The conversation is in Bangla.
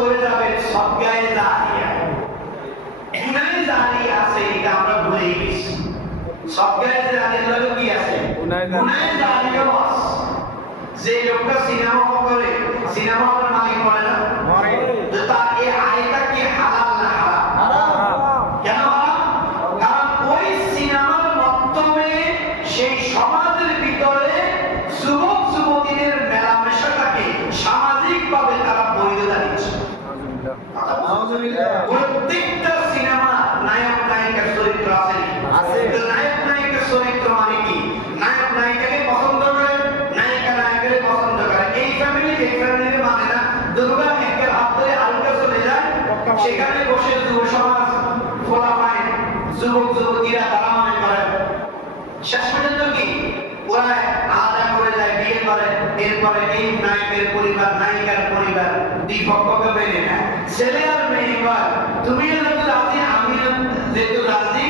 করে যাবেন সদকায়ে জারিয়া। গুনাহে জারিয়া আছে, এটা আমরা ভুলে গেছি। সদকায়ে জারিয়ার লগে কি আছে? গুনাহে জারিয়াও আছে। যে লোকটা সিনেমা হল করে, সিনেমা হলের মালিক করে না, তো তার এই আয়টা কি হালাল না হারাম? কেন হারাম? কারণ ওই সিনেমার মাধ্যমে সেই সমাজের ভিতরে যুবক যুবতীদের মেলামেশাটাকে সামাজিকভাবে তারা বৈধতা দিচ্ছে। প্রত্যেকটা সিনেমা নায়ক নায়িকার চরিত্র আছে। নায়ক নায়িকার চরিত্র মানে কি? নায়ক নায়িকাকে পছন্দ করে, নায়িকা নায়ককে পছন্দ করে। এই ফ্যামিলি মানে না, দুর্গা একের হাত ধরে আলগা চলে যায়, সেখানে বসে যুব সমাজ ফলাফায় যুবক যুবতীরা তারা মনে করে শেষ পর্যন্ত কি ওরা আলাদা করে যায়, বিয়ে করে। এরপরে এই নায়কের পরিবার নায়িকার পরিবার দুই পক্ষকে মেনে নেয়। ছেলে আর মেয়ে কয় তুমি যেহেতু রাজি, আমি যেহেতু রাজি,